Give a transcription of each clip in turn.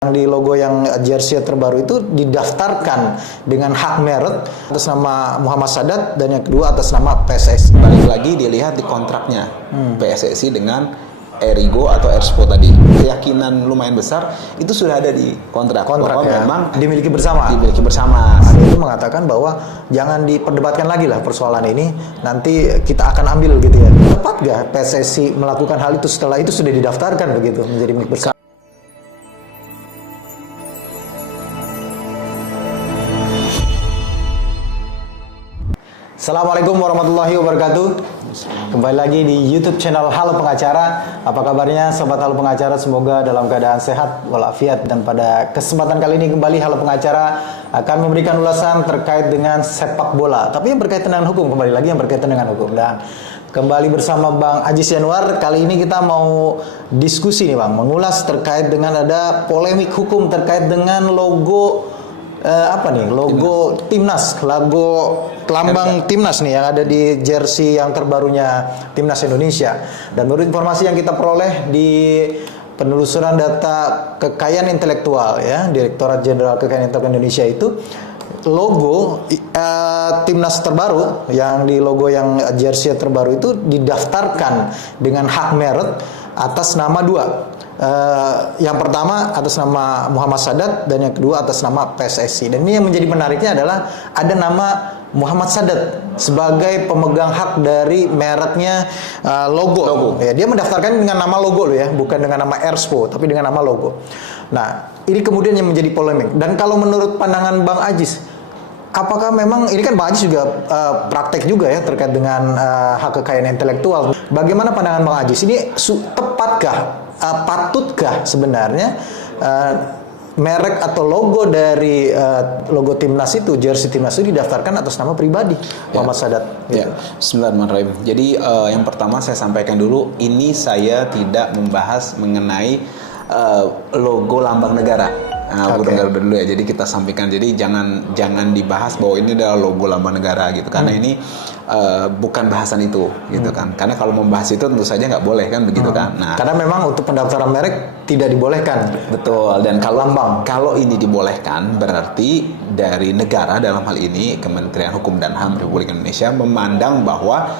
Yang di logo yang jersey terbaru itu didaftarkan dengan hak merek atas nama Muhammad Sadat dan yang kedua atas nama PSSI. Balik lagi dilihat di kontraknya PSSI dengan Erigo atau Erspo tadi. Keyakinan lumayan besar itu sudah ada di kontrak bahwa ya, memang dimiliki bersama. Itu mengatakan bahwa jangan diperdebatkan lagi lah persoalan ini. Nanti kita akan ambil gitu ya. Tepat gak PSSI melakukan hal itu setelah itu sudah didaftarkan begitu menjadi milik bersama? Assalamualaikum warahmatullahi wabarakatuh. Kembali lagi di YouTube channel Halo Pengacara. Apa kabarnya sobat Halo Pengacara? Semoga dalam keadaan sehat walafiat. Dan pada kesempatan kali ini kembali Halo Pengacara akan memberikan ulasan terkait dengan sepak bola. Tapi yang berkaitan dengan hukum, kembali lagi yang berkaitan dengan hukum. Dan kembali bersama Bang Ajis Yanuar. Kali ini kita mau diskusi nih Bang, mengulas terkait dengan ada polemik hukum terkait dengan logo logo Timnas, logo lambang Timnas nih yang ada di jersey yang terbarunya Timnas Indonesia. Dan menurut informasi yang kita peroleh di penelusuran data kekayaan intelektual ya, Direktorat Jenderal Kekayaan Intelektual Indonesia itu logo Timnas terbaru yang di logo yang jersey terbaru itu didaftarkan dengan hak merek atas nama dua. Yang pertama atas nama Muhammad Sadat dan yang kedua atas nama PSSI. Dan ini yang menjadi menariknya adalah ada nama Muhammad Sadat sebagai pemegang hak dari mereknya logo. Ya, dia mendaftarkan dengan nama logo loh ya, bukan dengan nama Erspo, tapi dengan nama logo. Nah, ini kemudian yang menjadi polemik. Dan kalau menurut pandangan Bang Ajis, apakah memang ini kan Bang Ajis juga praktek juga ya terkait dengan hak kekayaan intelektual. Bagaimana pandangan Bang Ajis? Ini tepatkah? Patutkah sebenarnya merek atau logo dari logo Timnas itu, jersey Timnas itu didaftarkan atas nama pribadi Muhammad Sadat? Gitu. Bismillahirrahmanirrahim. Jadi yang pertama saya sampaikan dulu, ini saya tidak membahas mengenai logo lambang negara. Burung Garuda dulu ya. Jadi kita sampaikan. Jadi jangan dibahas bahwa ini adalah logo lambang negara gitu. Karena ini bukan bahasan itu gitu kan. Karena kalau membahas itu tentu saja nggak boleh kan begitu kan. Nah, karena memang untuk pendaftaran merek tidak dibolehkan. Betul. Dan kalau ini dibolehkan berarti dari negara dalam hal ini Kementerian Hukum dan HAM Republik Indonesia memandang bahwa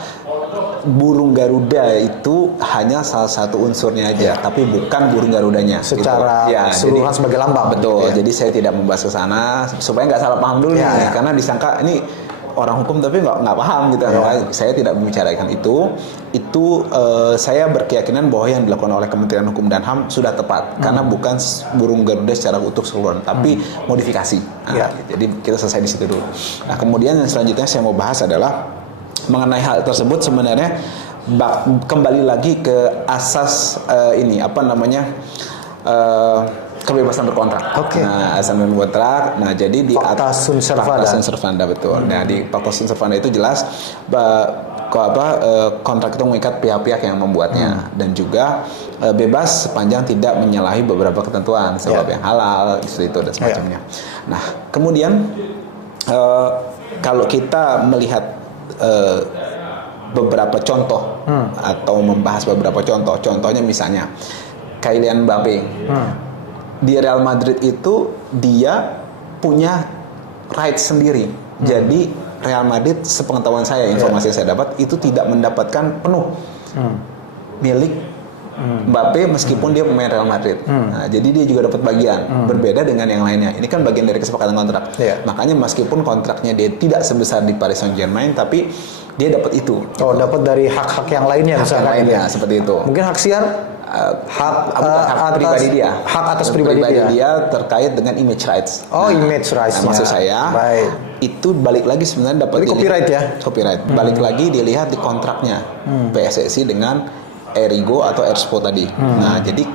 burung Garuda itu hanya salah satu unsurnya aja, tapi bukan burung Garudanya. Secara gitu. Ya, keseluruhan sebagai lambang. Betul. Ya. Jadi saya tidak membahas ke sana supaya nggak salah paham dulu nih, karena disangka ini orang hukum tapi nggak paham gitu. Saya tidak membicarakan itu. Saya berkeyakinan bahwa yang dilakukan oleh Kementerian Hukum dan HAM sudah tepat, karena bukan burung Garuda secara utuh keseluruhan, tapi modifikasi. Nah, jadi kita selesai di situ dulu. Nah, kemudian yang selanjutnya saya mau bahas adalah mengenai hal tersebut. Sebenarnya kembali lagi ke asas kebebasan berkontrak. Nah, asas berkontrak. Nah, jadi di Fakta sunt servanda betul. Nah, di Fakta sunt servanda itu jelas kontrak itu mengikat pihak-pihak yang membuatnya dan juga bebas sepanjang tidak menyalahi beberapa ketentuan sebab yang halal itu dan semacamnya. Nah, kemudian kalau kita melihat beberapa contoh atau membahas beberapa contohnya misalnya Kylian Mbappe di Real Madrid itu dia punya right sendiri. Jadi Real Madrid, sepengetahuan saya, informasi yang saya dapat itu tidak mendapatkan penuh milik Mbappe meskipun dia pemain Real Madrid. Nah, jadi dia juga dapat bagian berbeda dengan yang lainnya. Ini kan bagian dari kesepakatan kontrak. Makanya meskipun kontraknya dia tidak sebesar di Paris Saint-Germain, tapi dia dapat itu. Dapat dari hak-hak yang lainnya, misalkan seperti itu. Mungkin hak siar, hak pribadi dia. Hak atas pribadi dia terkait dengan image rights. Image rights. Maksud saya, itu balik lagi sebenarnya dapat copyright ya. Copyright. Balik lagi dilihat di kontraknya PSSI dengan Erigo atau Erspo tadi. Nah, jadi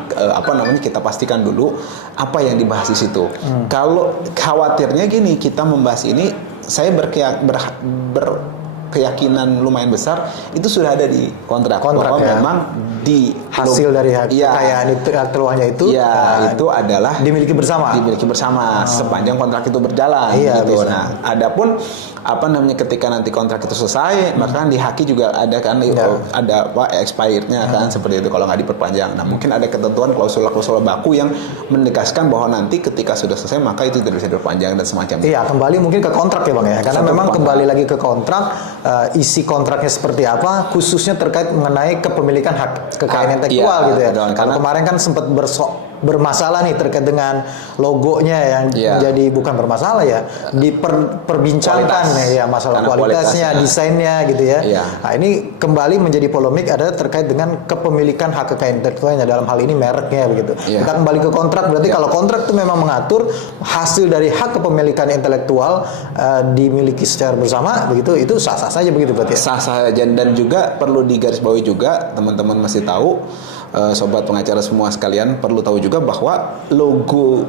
kita pastikan dulu apa yang dibahas di situ. Kalau khawatirnya gini, kita membahas ini, saya berkeyakinan lumayan besar itu sudah ada di kontrak bahwa memang di hasil dari kekayaan itu keluarnya itu itu adalah dimiliki bersama sepanjang kontrak itu berjalan gitu. Nah, adapun apa namanya ketika nanti kontrak itu selesai, maka di haki juga ada kan ada expirednya kan seperti itu kalau nggak diperpanjang. Nah, mungkin ada ketentuan klausul baku yang menegaskan bahwa nanti ketika sudah selesai maka itu tidak bisa diperpanjang dan semacam itu. Iya, kembali mungkin ke kontrak ya Bang ya. Karena memang kembali lagi ke kontrak, isi kontraknya seperti apa, khususnya terkait mengenai kepemilikan hak kekayaan intelektual gitu ya. Karena kemarin kan sempat bermasalah nih terkait dengan logonya yang menjadi bukan bermasalah ya, diperbincangkan ya masalah kualitasnya, desainnya gitu ya. Nah, ini kembali menjadi polemik adalah terkait dengan kepemilikan hak kekayaan intelektualnya, dalam hal ini mereknya begitu. Kita kembali ke kontrak, berarti kalau kontrak itu memang mengatur hasil dari hak kepemilikan intelektual dimiliki secara bersama begitu, itu sah-sah saja begitu berarti. Sah-sah saja, dan juga perlu digarisbawahi juga teman-teman masih tahu, sobat pengacara semua sekalian perlu tahu juga bahwa logo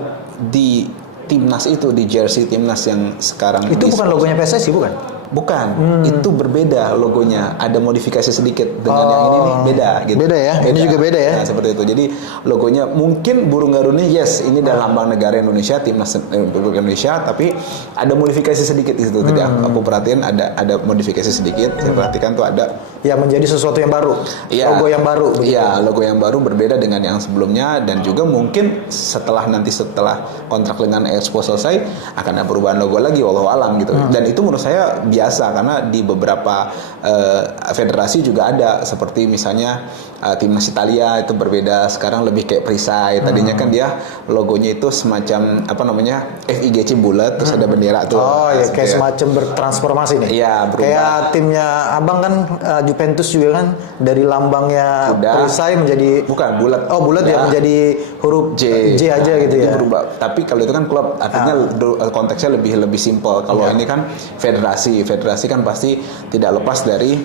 di timnas itu, di jersey timnas yang sekarang itu bukan logonya PSSI bukan? Bukan, itu berbeda logonya, ada modifikasi sedikit dengan yang ini nih, beda gitu. Beda ya, ini juga beda ya. Nah, seperti itu. Jadi logonya mungkin burung garunya ini adalah lambang negara Indonesia, timnas Republik Indonesia, tapi ada modifikasi sedikit di situ. Tadi aku perhatiin ada modifikasi sedikit. Saya perhatikan tuh ada ya menjadi sesuatu yang baru. Logo yang baru. Iya, logo yang baru berbeda dengan yang sebelumnya, dan juga mungkin setelah kontrak dengan Expo selesai akan ada perubahan logo lagi, wallahu alam gitu. Dan itu menurut saya biasa, karena di beberapa federasi juga ada, seperti misalnya timnas Italia itu berbeda, sekarang lebih kayak perisai. Tadinya kan dia logonya itu semacam apa namanya FIGC bulat, terus ada bendera tuh. Oh ya, kayak semacam bertransformasi nih. Iya, berubah. Kayak timnya Abang kan Juventus juga kan dari lambangnya perisai menjadi bukan bulat. Oh bulat ya, menjadi huruf J aja gitu ya. Itu berubah. Tapi kalau itu kan klub, artinya konteksnya lebih simpel. Kalau ini kan federasi kan pasti tidak lepas dari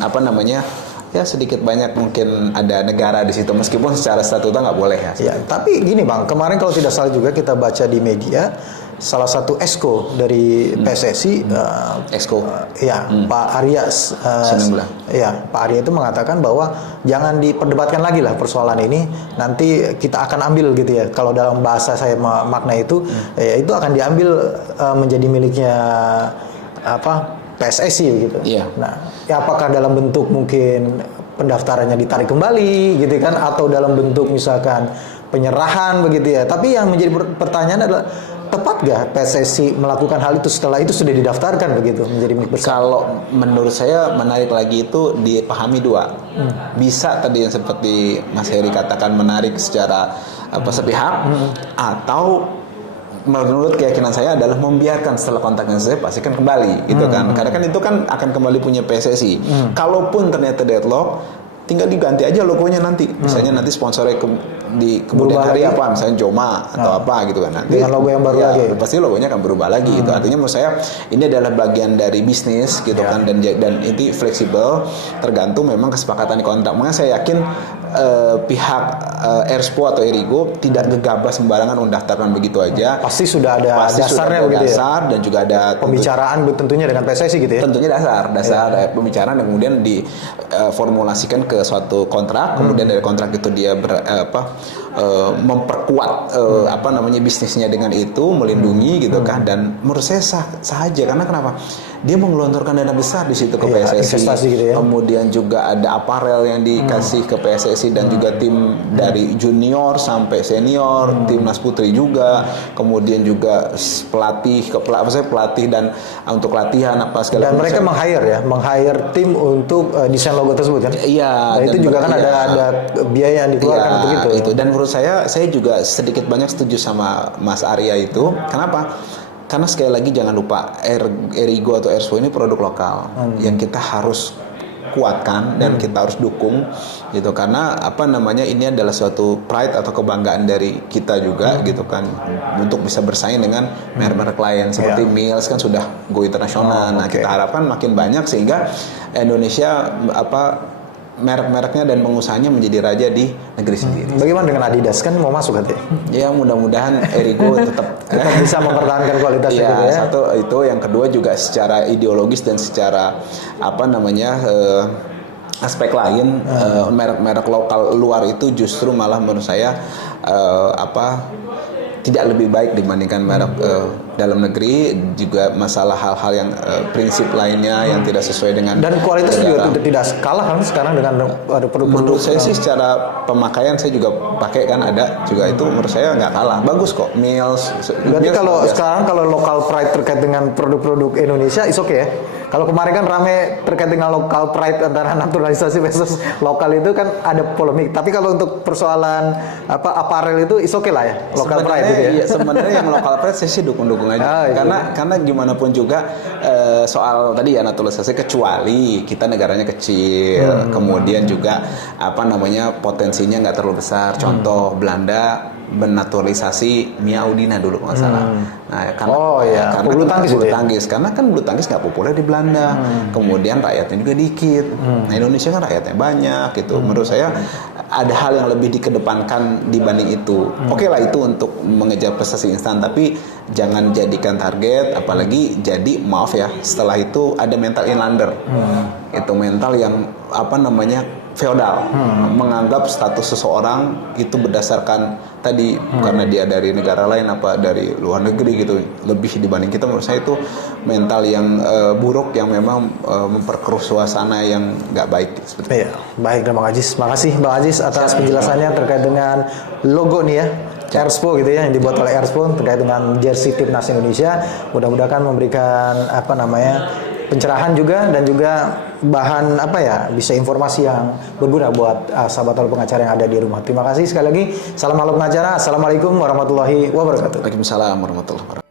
apa namanya, ya sedikit banyak mungkin ada negara di situ, meskipun secara statuta nggak boleh ya. Ya, tapi gini Bang, kemarin kalau tidak salah juga kita baca di media, salah satu exco dari PSSI, Pak Arya, Pak Arya itu mengatakan bahwa jangan diperdebatkan lagi lah persoalan ini, nanti kita akan ambil gitu ya. Kalau dalam bahasa saya makna itu, ya itu akan diambil menjadi miliknya PSSI gitu. Nah, ya apakah dalam bentuk mungkin pendaftarannya ditarik kembali gitu kan, atau dalam bentuk misalkan penyerahan begitu ya. Tapi yang menjadi pertanyaan adalah, tepat gak PSSI melakukan hal itu setelah itu sudah didaftarkan begitu menjadi milik bersama? Kalau menurut saya menarik lagi itu dipahami dua. Bisa tadi yang seperti Mas Heri katakan, menarik secara sepihak, atau menurut keyakinan saya adalah membiarkan setelah kontraknya selesai pastikan kembali gitu kan, karena kan itu kan akan kembali punya PSSI. Kalaupun ternyata deadlock, tinggal diganti aja logonya nanti, misalnya nanti sponsornya di kemudian hari apa, misalnya Joma atau apa gitu kan, nanti dengan logo yang baru lagi pasti logonya akan berubah lagi gitu. Artinya menurut saya ini adalah bagian dari bisnis gitu kan, dan itu fleksibel, tergantung memang kesepakatan di kontrak. Makanya saya yakin pihak Erspo atau Erigo tidak gegabah sembarangan mendaftarkan begitu aja. Pasti sudah ada dasarnya begitu dasar, dan juga ada pembicaraan tentunya dengan PSSI gitu ya. Tentunya dasar ada pembicaraan yang kemudian diformulasikan ke suatu kontrak, kemudian dari kontrak itu dia memperkuat bisnisnya dengan itu, melindungi gitu kan. Dan menurut saya sah aja, karena kenapa? Dia menggelontorkan dana besar di situ ke PSSI. Gitu ya. Kemudian juga ada aparel yang dikasih ke PSSI, dan juga tim dari junior sampai senior, timnas putri juga. Kemudian juga pelatih dan untuk latihan apa segala. Dan mereka meng-hire tim untuk desain logo tersebut kan? Iya. Dan itu juga kan ada biaya yang dikeluarkan untuk itu. Dan menurut saya juga sedikit banyak setuju sama Mas Arya itu. Kenapa? Karena sekali lagi jangan lupa, Erigo atau Erspo ini produk lokal yang kita harus kuatkan dan kita harus dukung gitu, karena ini adalah suatu pride atau kebanggaan dari kita juga gitu kan, untuk bisa bersaing dengan merek-merek lain seperti Mills kan sudah go internasional. Nah, kita harapkan makin banyak sehingga Indonesia merek-mereknya dan pengusahanya menjadi raja di negeri sendiri. Bagaimana dengan Adidas, kan mau masuk katanya? Ya, mudah-mudahan Erigo tetap bisa mempertahankan kualitasnya gitu ya. Satu itu, yang kedua juga secara ideologis dan secara aspek lain merek-merek lokal luar itu justru malah menurut saya tidak lebih baik dibandingkan merek dalam negeri. Juga masalah hal-hal yang prinsip lainnya yang tidak sesuai dengan dan kualitas negara. juga tidak kalah kan sekarang dengan ada produk-produk. Menurut saya sih secara pemakaian saya juga pakai kan ada juga itu menurut saya nggak kalah, bagus kok Mills. Berarti Mills kalau biasa. sekarang kalau local pride terkait dengan produk-produk Indonesia is okay ya. Kalau kemarin kan rame terkait dengan local pride antara naturalisasi versus lokal itu kan ada polemik. Tapi kalau untuk persoalan apparel itu is okay lah ya, local pride gitu ya. Iya, sebenarnya yang local pride saya sih dukung-dukung aja. Karena gimana pun juga soal tadi ya naturalisasi, kecuali kita negaranya kecil, kemudian juga potensinya nggak terlalu besar. Contoh Belanda menaturalisasi Mia Udina dulu nggak salah. Nah, karena bulu tangkis, karena kan bulu tangkis nggak populer di Belanda. Kemudian rakyatnya juga dikit. Nah, Indonesia kan rakyatnya banyak gitu. Menurut saya ada hal yang lebih dikedepankan dibanding itu. Oke lah itu untuk mengejar prestasi instan, tapi jangan jadikan target, apalagi jadi maaf ya setelah itu ada mental inlander. Itu mental yang feodal, menganggap status seseorang itu berdasarkan tadi karena dia dari negara lain dari luar negeri gitu lebih dibanding kita. Menurut saya itu mental yang buruk yang memang memperkeruh suasana yang nggak baik seperti itu. Iya, baik Bang Ajis. Makasih Bang Ajis atas penjelasannya terkait dengan logo nih ya. Airspo gitu ya yang dibuat oleh Airspo terkait dengan jersey timnas Indonesia. Mudah-mudahan memberikan pencerahan juga dan juga bahan bisa informasi yang berguna buat sahabat halo pengacara yang ada di rumah. Terima kasih sekali lagi. Salam halo pengacara. Assalamualaikum warahmatullahi wabarakatuh. Waalaikumsalam warahmatullahi wabarakatuh.